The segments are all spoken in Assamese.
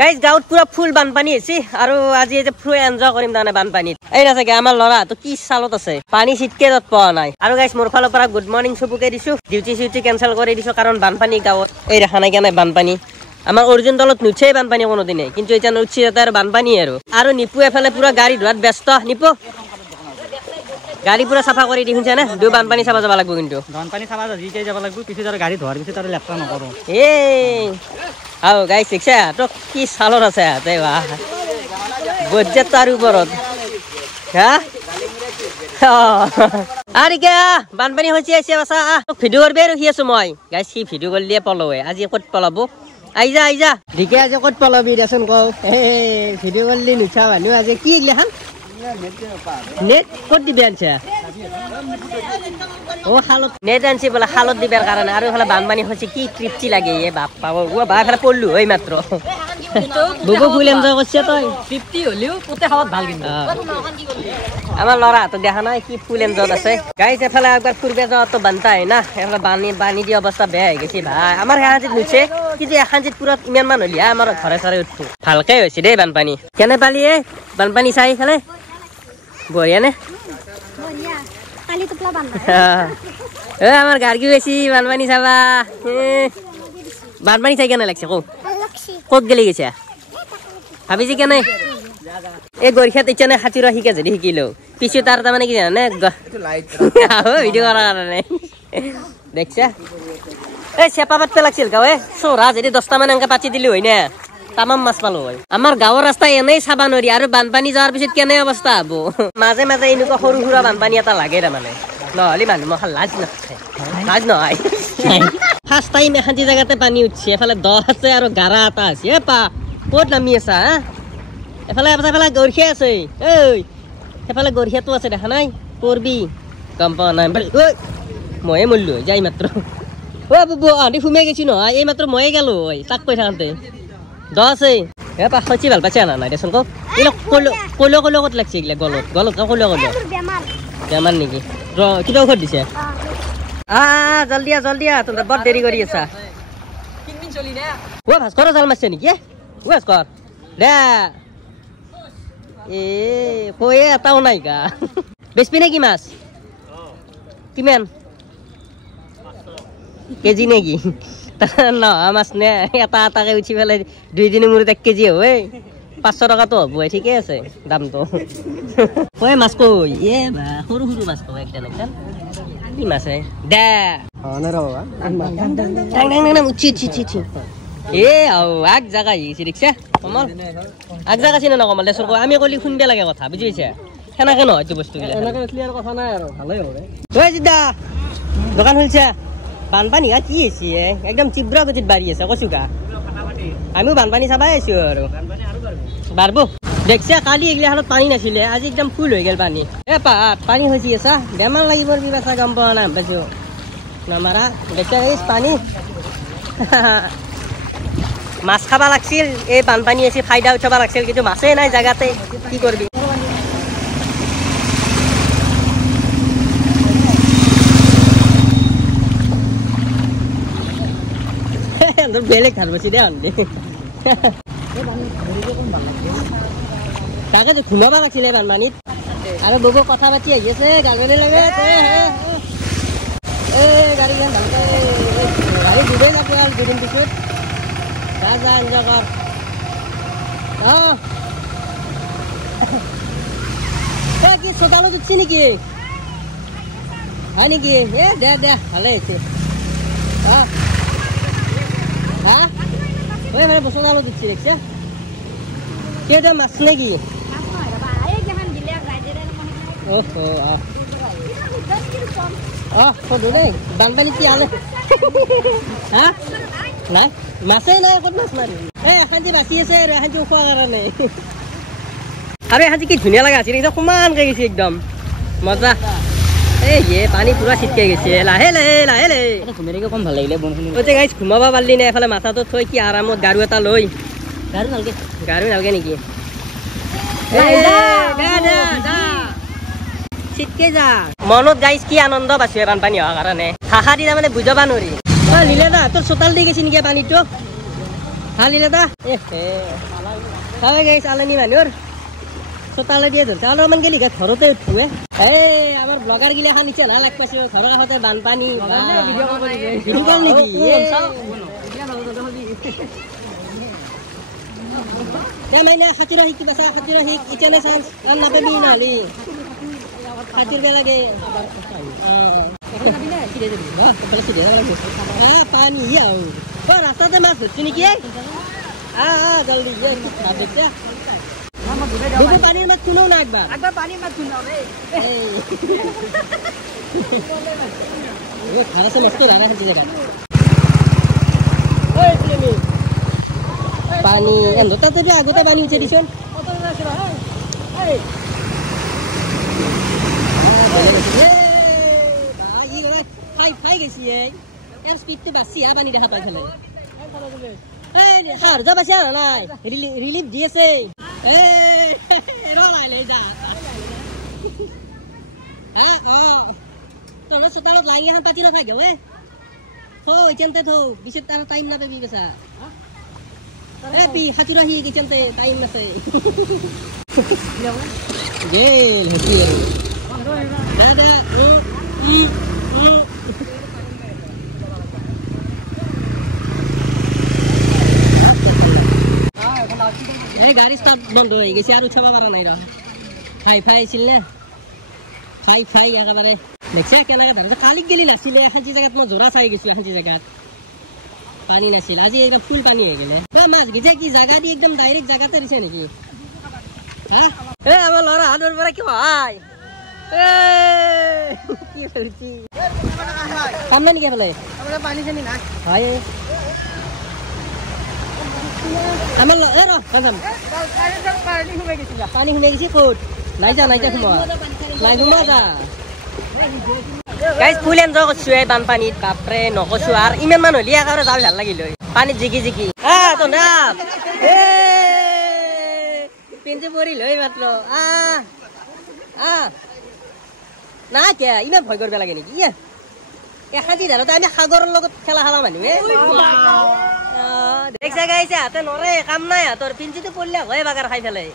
গাইজ গাঁৱত পুৰা ফুল বানপানী হৈছে আৰু আজি যে ফুল এনজয় কৰিম তাৰমানে বানপানীত এই না চাগে আমাৰ ল'ৰা তো কি চালত আছে পানী চিটকে য'ত পোৱা নাই আৰু গাইজ মোৰ ফালৰ পৰা গুড মৰ্ণিং চবকে দিছো ডিউটি চিউটি কেঞ্চেল কৰি দিছো কাৰণ বানপানী গাঁৱত এই দেখা নাই কেনে বানপানী আমাৰ অৰ্জুন তলত নুঠেই বানপানী কোনোদিনে কিন্তু এতিয়া নুঠছি তাৰ বানপানী আৰু নিপু এফালে পুৰা গাড়ী ধোৱাত ব্যস্ত নিপু গাড়ী পুৰা চাফা কৰি দি শুনছে নে দুই বানপানী চাফা যাব লাগিব কিন্তু বানপানী চাফা জিকে যাব লাগিব পিছত আৰু গাড়ী ধোৱাৰ পিছত আৰু লেপটা নকৰো আও গাইছ শিক্ষা তো কি চালত আছে তাই বাহ বজ্জাত তাৰ ওপৰত হা আরে কে বানপানী হৈছে আছে বাসা ভিডিও করবে রখি আছো মই গাইছ কি ভিডিও করলিয়ে পলবে আজি কত পলাবো আইজা দিকে আজি কত পলাবি দেচোন কও ভিডিও করলি নুছা মানু আজি কি গলেহান নেট কত দিবে আনছে ও হালত নেট আনছি বলে হালত দিবার কারণে আর হলে বানপানী হচ্ছে কি তৃপ্তি লাগে এ বাপ পাবো ও বা ফেলে পড়লু ওই মাত্র বুবু ফুল এনজয় করছে তই তৃপ্তি হলিও পুতে খাওয়াত ভাল কিন্তু আমার লড়া তো দেখা নাই কি ফুল এনজয় আছে গাইস এফালে একবার ফুরবে যাওয়া তো বানতাই না এফালে বানি দিয়ে অবস্থা বেয়া হয়ে গেছে ভাই আমার হাঁজিত নুছে কিন্তু হাঁজিত পুরা ইমান মান হলিয়া আমার ঘরে ঘরে উঠছো ভালকে হয়েছে দেই বানপানী কেনে পালি এ বানপানী চাই খালে বঢ়িয়া নে আমার গার্গি বেশি বানপানী চাবা বানপানী চাই কেনে লাগছে কত গেলে গেছে ভাবিছি কেনে এই গরিখাত ইচ্ছা নাই হাতিরা শিকা যদি শিকিলো পিছু তার মানে কি জানে ভিডিও করার কারণে দেখছা এই চেপা পাততে লাগছিল গাঁৱে চোরা যদি 10টা মানে এনেকে পাতি দিলি হয় না তামাম মাছ পালো হয় আমার গাঁৱৰ ৰাস্তা এনেই চাবা নৰি আৰু বানপানী যাওয়াৰ পিছত কেনে অৱস্থা হব মাজে মাজে এনেকুৱা সৰু সুৰা বানপানী এটা লাগে তাৰমানে নহলে মানুহ মই লাজ লাজ নহয় ফাৰ্স্ট টাইম এখানটি জায়গাতে পানী উঠছে এফালে দ আছে আৰু গাৰা এটা আছে পা ক'ত নামি আছা এফালে এফালে গৰখীয়া আছে ঐ এফালে গৰখীয়াটো আছে দেখা নাই পৰবি গম পোৱা নাই ময়ে মৰিলো যাই মাত্ৰ অ বুবু আন্টি ফুমে গেছি নহয় এই মাত্ৰ ময়ে গেলো তাক কৈ থাকোঁতে দ আছে পা খচি ভাল পাইছে আনা নাই দেচোন কওক এইবিলাক কলো ক'ত লাগছে এইগিলা গলত কলো বেমাৰ নেকি কিবা ঔষধ দিছে জলদি তোমরা বড় দেরি করি আছা ও ভাস্কর জাল মারছে নাকি ও ভাস্কর দে এ কয়ে এটাও নাই গা বেচবি নাকি মাছ কিমান কেজি নাকি না মাছ নে এটাকে উঠি পেলাই 2 দিনের মূৰত 1 কেজি হয় 500 টাকা তো হবো ঠিকই আছে দামটো কই মাছ কই এ বা সৰু মাছ কই একদম কি মাছ দে এ আগ জাগা আহিছে দেখছা কমল আগ জাগা চিনে না কমল দেচোন আমি কলি শুনবে লাগে কথা বুঝি পাইছা সেনেকে নহয় এইটো বস্তুগিলা ক্লিয়াৰ কথা নাই আৰু ভালেই হবে ঐ জিদা দোকান খুলছা বানপানী কি হৈছে একদম তীব্ৰ গতিত বাঢ়ি আছে কৈছো কা আমিও বানপানী চাবাই আছো আৰু বাঢ়ব দেখছা কালি এগিলা হালত পানী নাছিলে আজি একদম ফুল হৈ গেল পানী এ পানী হৈছে আছা বেমাৰ লাগিব বিবাচা গম পোৱা নাই পাইছো নামাৰা দেখছা এই পানী মাছ খাবা লাগছিল এই বানপানী আছে ফাইদা উঠাবা লাগছিল কিন্তু মাছেই নাই জাগাতে কি করবি বেলেগ খার বসি দে আনবি তাকে তো ঘুমাবা লাগছিল বানপানীত আৰু ববু কথা পাতি আহি আছে গাড়ী লাগে গাড়ী দুবেই যাব আৰু 2 দিন পিছত যা এনজয় কৰ কি চোতালত উঠছি নেকি হয় নেকি এ দে ভালে হৈছে ওই মানে চোতালত উঠছি দেখছা কেইটা মাছ নেকি বানপানী কি আলে হা নাই মাছেই নাই ক'ত মাছ মাৰি এখানটি বাচি আছে আৰু এখানটি খোৱাৰ কাৰণে আৰু এখানটি কি ধুনীয়া লগা আছিল একদম সমানকে গৈছে একদম মজা পানী পুৰা ছিটকে গৈছে লাহে ঘুমাইকে কম ভাল লাগিলে গাইছ ঘুমাব পাৰিলি নাই এফালে মাথাটো থৈ কি আৰামত গাৰু এটা লৈ গাৰু নালগে নেকি ছিটকে যা মনত গাইছ কি আনন্দ পাইছো বানপানী হোৱাৰ কাৰণে ভাষা দি তাৰমানে বুজাবা নোৱাৰি লিলে না তোৰ চোতাল দি গেছি নেকি পানীটো খালি দাদা গাইছ আলানি মানুহৰ চোতালে দিয়ে ধৰিছে অলপমান গেলি ঘৰতে উঠোৱে আমাৰ ব্লগাৰ গিলা এখন নিচে না লাগ পাইছো ঘৰৰ কাষতে বানপানী নেকি খাতিৰা শিকি পাইছা খাতিৰা শিক ইটানে চান্স আৰু নাপাবি নালি খাতিৰ বে লাগে পানী ৰাস্তাতে মাছ ধৰছো নেকি জলদি পানীৰ মাছ শুনো না একবাৰ পানীৰ মাছ শুনো খারাছে মস্ত রানা খাচ্ছি জায়গা পানি এনতাতে আগতে পানি উঠে দিছন ফাই গেছি এর স্পিডটো বাসি পানি দেখা পাই ফেলে যা বাসি আর নাই রিলিফ দিয়েছে তোর চোতালত লাগি এখন পাতি নাথাকে এখানতে থো বিশেষ তার টাইম না পাবি বেচা হাতুরা হি এখানতে টাইম আছে গেল দাদা গাড়ি স্টার্ট বন্ধ হয়ে গেছে আর উঠাবা পারা নাই ফাই ছিল না ফাই একেবারে দেখছে কেনেকে ধরছে কালি গেলি নাছিলে এখানটি জায়গাত মই জোড়া চাই গেছো এখানটি জায়গাত পানি নাছিল আজি একদম ফুল পানি হয়ে গেলে মাছ গেছে কি জায়গা দি একদম ডাইরেক্ট জায়গাতে দিছে নাকি হ্যাঁ আমার লড়া হাতের পরে কি হয় কি ফেলছি সামনে নিকে ফেলে পানি চানি না হয় আমার পানি শুনে গেছি ক'ত নাই যা সোমোৱা যা গাইজ ফুল এনজয় কৰিছো এই বানপানীত বাপৰে নকৈছো আৰু ইমান মান হলি একেবাৰে যাওঁ ভাল লাগিল পানীত জিকি পিন্ধি পৰিল মাত্ৰ না কিয় ইমান ভয় কৰিব লাগে নেকি এখাদি ধাৰতে আমি সাগৰৰ লগত খেলা মানুহে দেখছা গাইছে হাতে নৰে কাম নাই হাতৰ পিঞ্চিটো পৰিলে হয় বাগাৰ খাই পেলাই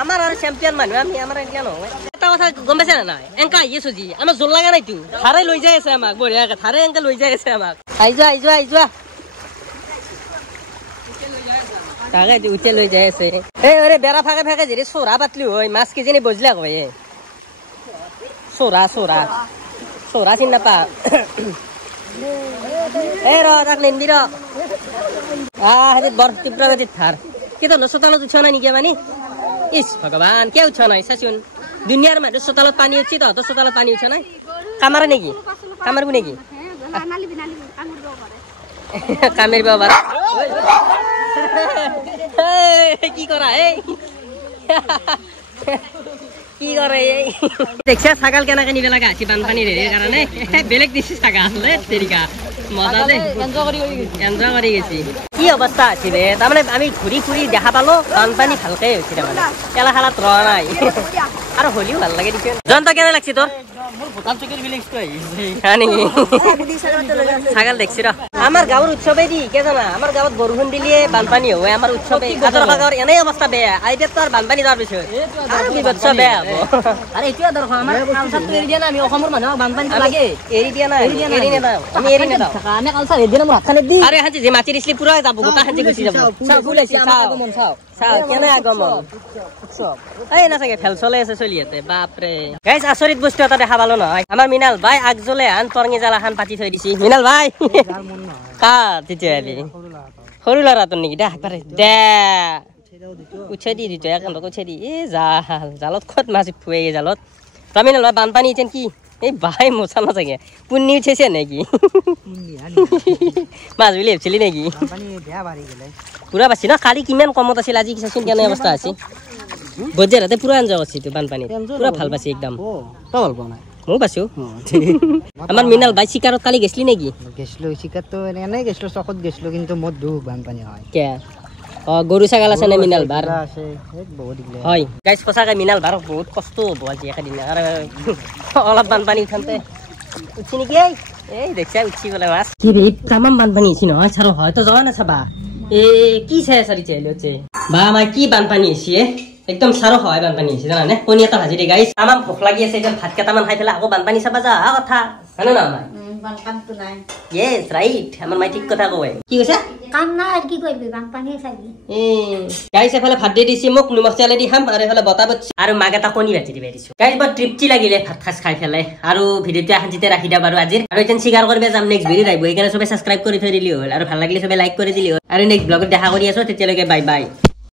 আমাৰ আৰু চেম্পিয়ন মানুহ আমি আমাৰ এনেকুৱা নহয় এটা কথা গম পাইছে না নাই এনেকা আহি আছো যি আমাৰ জোৰ লগা নাইতো ধাৰে লৈ যাই আছে আমাক বঢ়িয়াকে ধাৰে এনেকে লৈ যাই আছে আমাক আহি যোৱা তাকে উঠে লৈ যাই আছে বেৰা ফাঁকে যদি চোৰা পাতলি হয় মাছ কিজানি বজলা হয় চোৰা চিন নাপা তাক নেন্দি বৰ তীব্ৰ গতিত ধাৰ কিন্তু চোতালত উঠা নাই নেকি মানে ইস ভগৱান কিয় উঠা নাই চাচোন দুনিয়াৰ মানুহ চোতালত পানী উঠছি তহঁতৰ চোতালত পানী উঠা নাই কামাৰ নেকি কামাৰবো নেকি কামেৰিব পাৰা কি কৰা কি কৰে দেখছা ছাগাল কেনেকে নিব লগা আছে বানপানীৰ হেৰিৰ কাৰণে বেলেগ দিছি ছাগাল তেৰিকা মজা দে এনজয় কৰি গেছি কি অৱস্থা আছিল তাৰমানে আমি ঘূৰি দেখা পালো বানপানী ভালকে হৈছে তাৰমানে খেলা খেলাত ৰোৱা নাই আৰু হলিও ভাল লাগে দিছে জন্ত কেনে লাগছে তোৰ ছাগাল দেখছি আমাৰ গাঁৱৰ উৎসৱে দি কে জানা আমাৰ গাঁৱত বৰষুণ দিলে বানপানী হয় আমাৰ উৎসৱে গাঁৱৰ গাঁৱৰ এনেই অৱস্থা বেয়া আইতে তো আৰু বানপানী যোৱাৰ পিছত বিভৎস বেয়া হ'ব আৰু এইটোৱে দৰকাৰ আমাৰ কালচাৰটো এৰি দিয়া নাই আমি অসমৰ মানুহক বানপানী লাগে এৰি দিয়া নাই আমি এৰি নেদাও আমি কালচাৰ এৰি দিয়া মোৰ হাত খানে দি আৰে হাজি যে মাটি দিছলি পুৰা যাব গোটা হাজি গুচি যাব চাও গুলাইছি চাও কেনে আগমন এই না চাগে ফেল চলে আছে চলি আছে বাপৰে গাইজ আচৰিত বস্তু এটা দেখা পালো নহয় আমাৰ মিনাল ভাই আগজলে আন টৰঙি জালা খান পাতি থৈ দিছি মিনাল ভাই কা তেতিয়ালি সৰু ল'ৰাটো নেকি দে একবাৰে দে উঠাই দি দিতো একান্ত উঠাই দি জালত খত মাছ ফুৱে জালত মিনাল ভাই বানপানী এতিয়া কি এই ভাই মোচা না চাগে পুণ্যি উঠেছে নাকি মাছ বুলি ভাবছিলি নেকি পুৰা বাছি ন কালি কিমান কমত আছিল আজি চাচোন কেনে অৱস্থা আছে বজাৰতে পুৰা আঞ্জা আছে বানপানী পুৰা ভাল পাইছে একদম ভাল পোৱা নাই ময়ো পাইছো আমাৰ মিনাল ভাই চিকাৰত কালি গেছলি নেকি গেছলো চিকাৰটো এনেই গেছলো চকত গেছলো কিন্তু মোৰ দুখ বানপানী হয় কে গৰু ছাগাল আছে নে মিনাল বাৰ হয় গাইজ সঁচাকে মিনাল বাৰ বহুত কষ্ট হ'ব আজি একেদিন অলপ বানপানী উঠান্তে উঠছি নেকি এই দেখছা উঠছি বোলে মাছ কি ৰে তামাম বানপানী উঠছি নহয় চাৰ হয়তো যোৱা না চাবা এ কি চাই আছাৰি চাইলে হচ্ছে বা আমাৰ কি বানপানী হৈছে একদম সাৰো হয় বানপানী হৈছে জানানে কণী এটা ভাজি দে গাইছ আমাৰ ভোক লাগি আছে একদম ভাত কেইটামান খাই পেলাই আকৌ বানপানী চাবা যা কথা জানো না আমাৰ বানপানীটো নাই ইয়েস রাইট আমার মাই ঠিক কথা কয় কি কৈছা কাম নাই আর কি করবি বানপানী চাবি গাইছ এফালে ভাত দি দিছি মোক নিমখ চালে দি খাম আৰু এফালে বতা বতছি আৰু মাক এটা কণী ভাজি দিবা দিছো গাইছ বৰ তৃপ্তি লাগিলে ভাত খাজ খাই পেলাই আৰু ভিডিঅ'টো আহাজিতে ৰাখি দিয়া বাৰু আজিৰ আৰু এতিয়া শ্বেয়াৰ কৰিবা যাম নেক্সট ভিডিঅ' আহিব সেইকাৰণে সবে সাবস্ক্ৰাইব কৰি থৈ দিলি হ'ল আৰু ভাল লাগিলে সবে লাইক কৰি দিলি হ'ল আৰু নেক্সট ব্লগত দেখা কৰি আছো তেতিয়ালৈকে বাই বাই